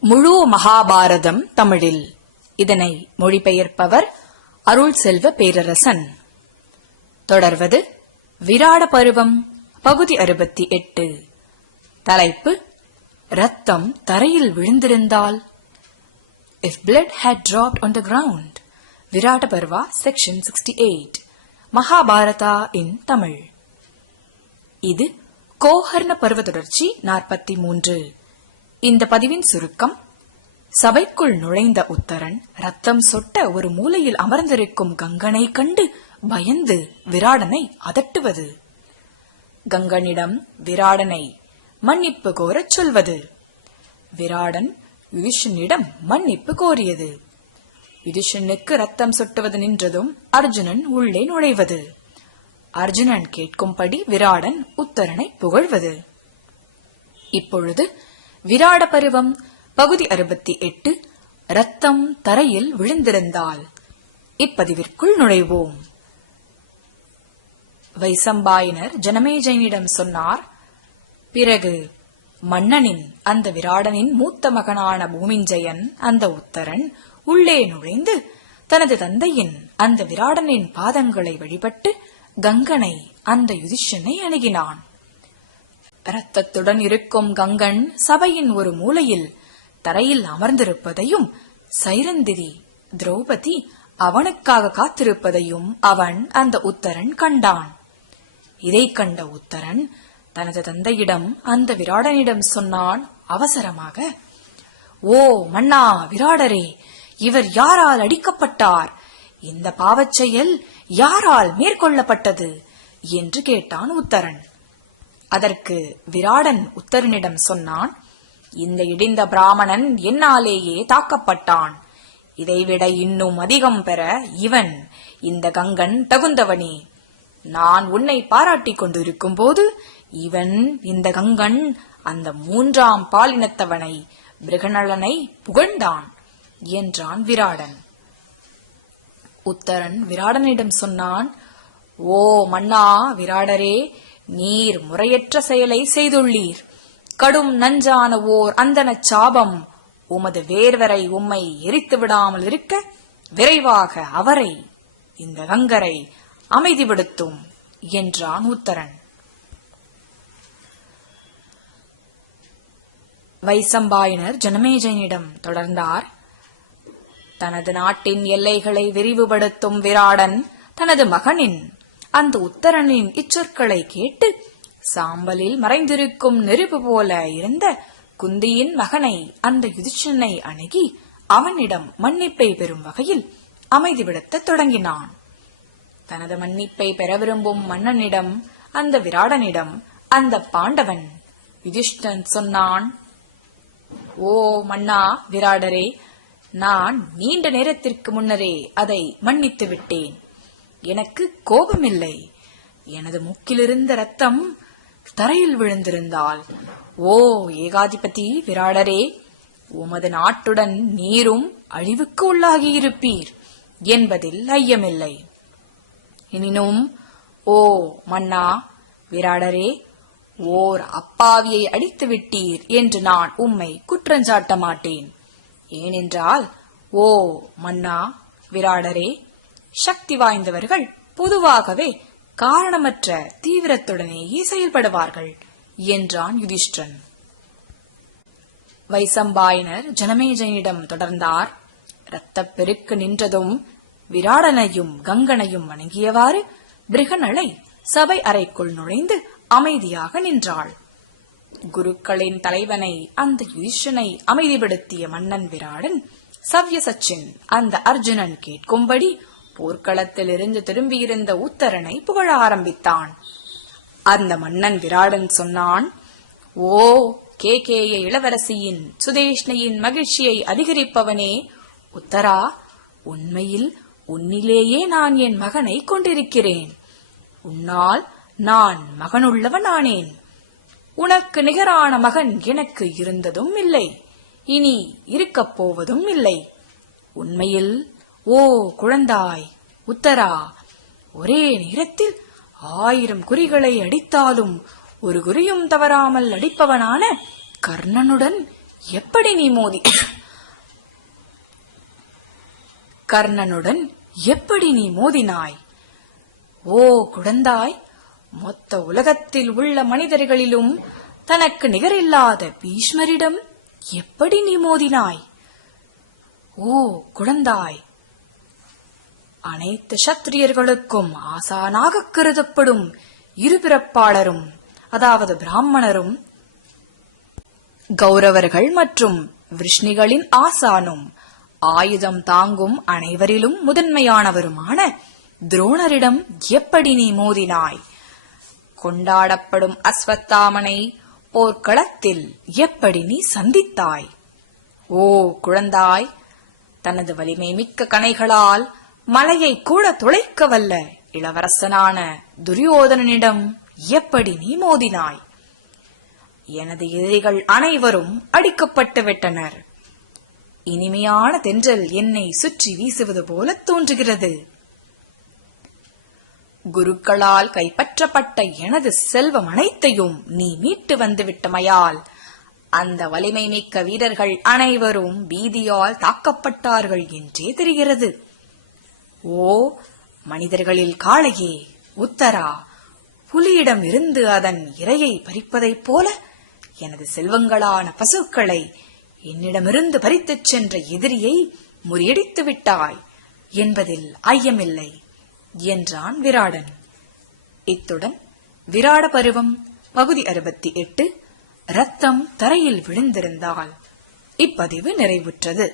முழு மகாபாரதம் தமிழில். இதனை மொழிபெயர்ப்பவர் அருள் செல்வ பேரரசன். தொடர்வது விராட பருவம் பகுதி அறுபத்தி எட்டு. தலைப்பு ரத்தம் தரையில் விழுந்திருந்தால். If blood had dropped on the ground Virata Parva section sixty eight Mahabharata in Tamil. இது கோஹர்ண பருவ தொடர்ச்சி நாற்பத்தி மூன்று. இந்த பதிவின் சுருக்கம் சபைக்குள் நுழைந்த உத்தரன் ரத்தம் சொட்ட ஒரு மூலையில் அமர்ந்திருக்கும் கங்கனை கண்டு பயந்து விராடனை அதட்டுவது. கங்கனிடம் விராடனை மன்னிப்பு கோரச் சொல்வது. விராடன் யுதிஷனிடம் மன்னிப்பு கோரியது. யுதிஷனுக்கு ரத்தம் சொட்டுவது நின்றதும் அர்ஜுனன் உள்ளே நுழைவது. அர்ஜுனன் கேட்கும்படி விராடன் உத்தரனை புகழ்வது. இப்பொழுது விராட பருவம் பகுதி அறுபத்தி எட்டு ரத்தம் தரையில் விழுந்திருந்தால். இப்பதிவிற்குள் நுழைவோம். வைசம்பாயினர் ஜனமேஜனிடம் சொன்னார் பிறகு மன்னனின் அந்த விராடனின் மூத்த மகனான பூமிஞ்சயன் அந்த உத்தரன் உள்ளே நுழைந்து தனது தந்தையின் அந்த விராடனின் பாதங்களை வழிபட்டு கங்கனை அந்த யுதிஷனை அணுகினான். இரத்தத்துடன் இருக்கும் கங்கன் சபையின் ஒரு மூலையில் தரையில் அமர்ந்திருப்பதையும் சைரந்திரி திரௌபதி அவனுக்காக காத்திருப்பதையும் அவன் அந்த உத்தரன் கண்டான். இதை கண்ட உத்தரன் தனது தந்தையிடம் அந்த விராடனிடம் சொன்னான் அவசரமாக ஓ மன்னா விராடரே இவர் யாரால் அடிக்கப்பட்டார்? இந்த பாவச் செயல் யாரால் மேற்கொள்ளப்பட்டது? என்று கேட்டான் உத்தரன். அதற்கு விராடன் உத்தரனிடம் சொன்னான் இந்த இடிந்த பிராமணன் என்னாலேயே தாக்கப்பட்டான். இதைவிட இன்னும் அதிகம் பெற இவன் இந்த கங்கன் தகுந்தவனே. நான் உன்னை பாராட்டிக் கொண்டிருக்கும் போது இவன் இந்த கங்கன் அந்த மூன்றாம் பாலினத்தவனை மிருகநலனை புகழ்ந்தான் என்றான் விராடன். உத்தரன் விராடனிடம் சொன்னான் ஓ மன்னா விராடரே நீர் முறையற்ற செயலை செய்துள்ளீர். கடும் நஞ்சான ஓர் அந்தன சாபம் உமது வேர்வரை உம்மை எரித்து விடாமல் இருக்க விரைவாக அவரை இந்த கங்கரை அமைதிப்படுத்தும் என்றான் உத்தரன். வைசம்பாயினர் ஜனமேஜனிடம் தொடர்ந்தார். தனது நாட்டின் எல்லைகளை விரிவுபடுத்தும் விராடன் தனது மகனின் அந்த உத்தரனின் இச்சொற்களை கேட்டு சாம்பலில் மறைந்திருக்கும் நெருப்பு போல இருந்த குந்தியின் மகனை அந்த யுதிஷனை அணுகி அவனிடம் மன்னிப்பை பெறும் வகையில் அமைதிப்படுத்தத் தொடங்கினான். தனது மன்னிப்பை பெற விரும்பும் மன்னனிடம் அந்த விராடனிடம் அந்த பாண்டவன் யுதிஷ்டன் சொன்னான் ஓ மன்னா விராடரே நான் நீண்ட நேரத்திற்கு முன்னரே அதை மன்னித்து விட்டேன். எனக்கு கோபமில்லை. எனது மூக்கிலிருந்த ரத்தம் தரையில் விழுந்திருந்தால். ஓ ஏகாதிபதி விராடரே உமது நாட்டுடன் நீரும் அழிவுக்கு உள்ளாகியிருப்பீர் என்பதில் ஐயமில்லை. எனினும் ஓ மன்னா விராடரே ஓர் அப்பாவியை அடித்து விட்டீர் என்று நான் உம்மை குற்றஞ்சாட்ட மாட்டேன். ஏனென்றால் ஓ மன்னா விராடரே சக்தி வாய்ந்தவர்கள் பொதுவாகவே காரணமற்ற தீவிரத்துடனேயே செயல்படுவார்கள் என்றான் யுதிஷ்டன் வைசம்பாயனர் ஜனமேஜனிடம் தொடர்ந்தார். இரத்தப் பெருக்கு நின்றதும் விராடனையும் கங்கனையும் வணங்கியவாறு பிருகநளை சபை அறைக்குள் நுழைந்து அமைதியாக நின்றாள். குருக்களின் தலைவனை அந்த யுதிஷனை அமைதிப்படுத்திய மன்னன் விராடன் சவ்யசச்சின் அந்த அர்ஜுனன் கேட்கும்படி போர்க்களத்தில் இருந்து திரும்பியிருந்த உத்தரனை புகழ ஆரம்பித்தான். அந்த மன்னன் விராடன் சொன்னான் ஓ கே. கேய இளவரசியின் சுதேஷ்ணையின் மகிழ்ச்சியை அதிகரிப்பவனே உத்தரா உண்மையில் உன்னிலேயே நான் என் மகனை கொண்டிருக்கிறேன். உன்னால் நான் மகனுள்ளவனானேன் உனக்கு நிகரான மகன் எனக்கு இருந்ததும் இல்லை. இனி இருக்கப் போவதும் இல்லை. உண்மையில் ஓ குழந்தாய் உத்தரா. ஒரே நேரத்தில் ஆயிரம் குறிகளை அடித்தாலும் ஒரு குறியும் தவறாமல் அடிப்பவனான கர்ணனுடன் எப்படி நீ மோதி கர்ணனுடன் எப்படி நீ மோதினாய்? ஓ குழந்தாய் மொத்த உலகத்தில் உள்ள மனிதர்களிலும் தனக்கு நிகரில்லாத பீஷ்மரிடம் எப்படி நீ மோதினாய்? ஓ குழந்தாய் அனைத்து சத்திரியர்களுக்கும் ஆசானாக கருதப்படும் இருபிறப்பாளரும் அதாவது பிராமணரும் கௌரவர்கள் மற்றும் விஷ்ணிகளின் ஆசானும் ஆயுதம் தாங்கும் அனைவரிலும் முதன்மையானவருமான துரோணரிடம் எப்படி நீ மோதினாய்? கொண்டாடப்படும் அஸ்வத்தாமனை போர்க்களத்தில் எப்படி நீ சந்தித்தாய்? ஓ குழந்தாய் தனது வலிமை மிக்க கணைகளால் மலையை கூட துளைக்க வல்ல இளவரசனான துரியோதனனிடம் எப்படி நீ மோதினாய்? எனது எதிரிகள் அனைவரும் அடிக்கப்பட்டு விட்டனர். இனிமையான தென்றல் என்னை சுற்றி வீசுவது போல தோன்றுகிறது. குருக்களால் கைப்பற்றப்பட்ட எனது செல்வம் அனைத்தையும் நீ மீட்டு வந்து விட்டமையால் அந்த வலிமை மிக்க வீரர்கள் அனைவரும் பீதியால் தாக்கப்பட்டார்கள் என்றே தெரிகிறது. ஓ மனிதர்களில் காளையே உத்தரா புலியிடம் இருந்து அதன் இரையை பறிப்பதைப் போல எனது செல்வங்களான பசுக்களை என்னிடமிருந்து பறித்துச் சென்ற எதிரியை முறியடித்து விட்டாய் என்பதில் ஐயமில்லை என்றான் விராடன். இத்துடன் விராட பருவம் பகுதி அறுபத்தி எட்டு ரத்தம் தரையில் விழுந்திருந்தால் இப்பதிவு நிறைவுற்றது.